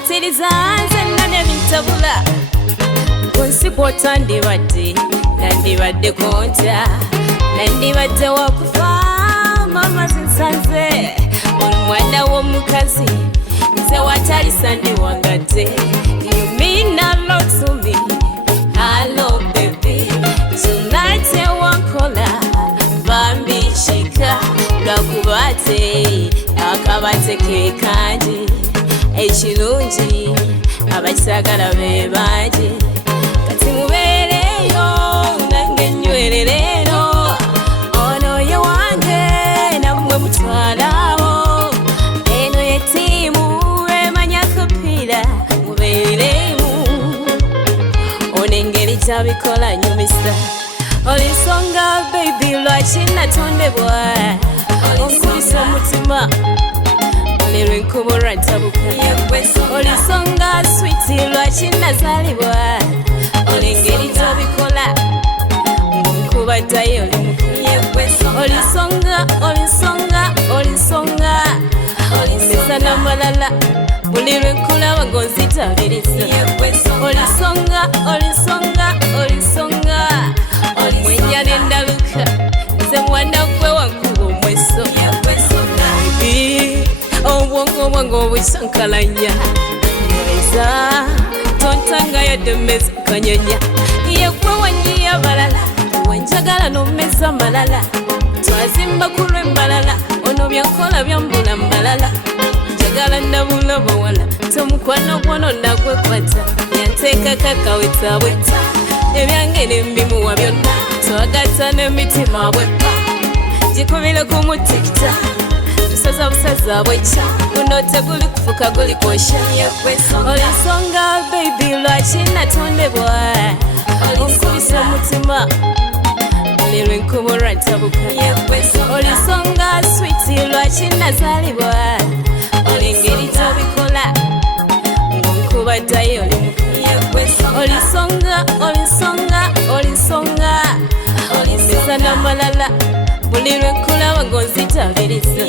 mpitiriza nzenna nebitabula kunsi kwotandibadde nandibadde konta nandibadde wakufa mama zinsanze omwana w'omukazi nze watali sandi wangadde you mean a lot to me hello baby tonight wankola bambishika lwakubate akabate kekanje ekirungi abakisagala be bangi kati mubeereyo nange nywererero ono ye wange nammwe mutwalawo eno ye tiimu emanya kupiira mubeeremu ono engeri gyabikola nyumisa olisonga baby lwaki natondebwa onkubisa omutima olero enkubo lwantabuka olisonga switi lwaki nazaalibwa olengeri gyobikola ngonkubaddayo olisonga omesa namalala buli lwenkulaba ngonzitabiriza olisonga omwenya nendaluka nze mwana gwe wankuba omweso obwongo bwange obwisankalanya mweza tontanga yadde mmeza kanyonya yegwe wanyiya balala wanjagala n'ommeza malala twazimba ku lw'embalala ono byankola byambula mbalala njagala nabula bawala tomukwano gwono nagwekwata yanteekako akawetabweta ebyange nembimuwa byonna twagatta n'emitima bweppa gikubire ku mutikita tusaza busaza bwekya guno teguli kufuka guli kwosha olisonga baby lwaki natondebwa onkubisa omutima olero enkubo lwantabuka olisonga switi lwaki nazaalibwa olengeri gyobikola ngonkubaddayo olisonga omesa namalala buli lwenkulaba ngonzitabiriza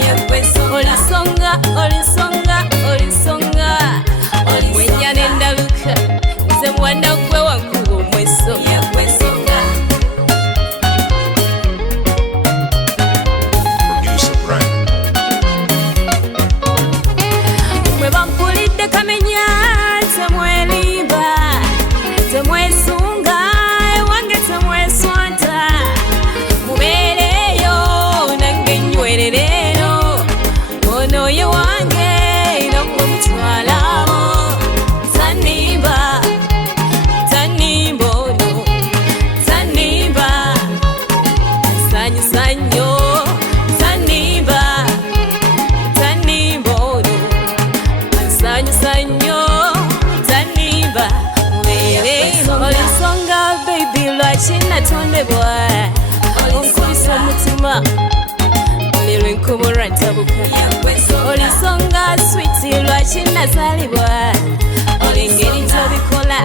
olisonga omwenya nendaluka nze mwana gwe wankuba omweso mwe bampulidde kamenya temwelimba temwesunga ewange temweswanta mubeereyo nange nywererero ono ye wange namwe mutwalawo tanimba ono tanimba sanyo tanimba ono sanyo tanimba mubeereyo olisonga baby lwaki natondebwa onkubisa omutima olero enkubo lwantabuka olisonga switi lwaki nazaalibwa olengeri gyobikola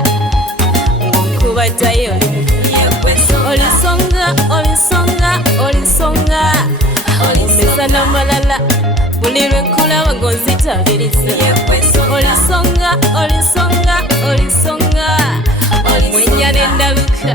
ngonkubaddayo olisonga omesa namalala buli lwenkulaba ngonzitabiriza olisonga omwenya nendaluka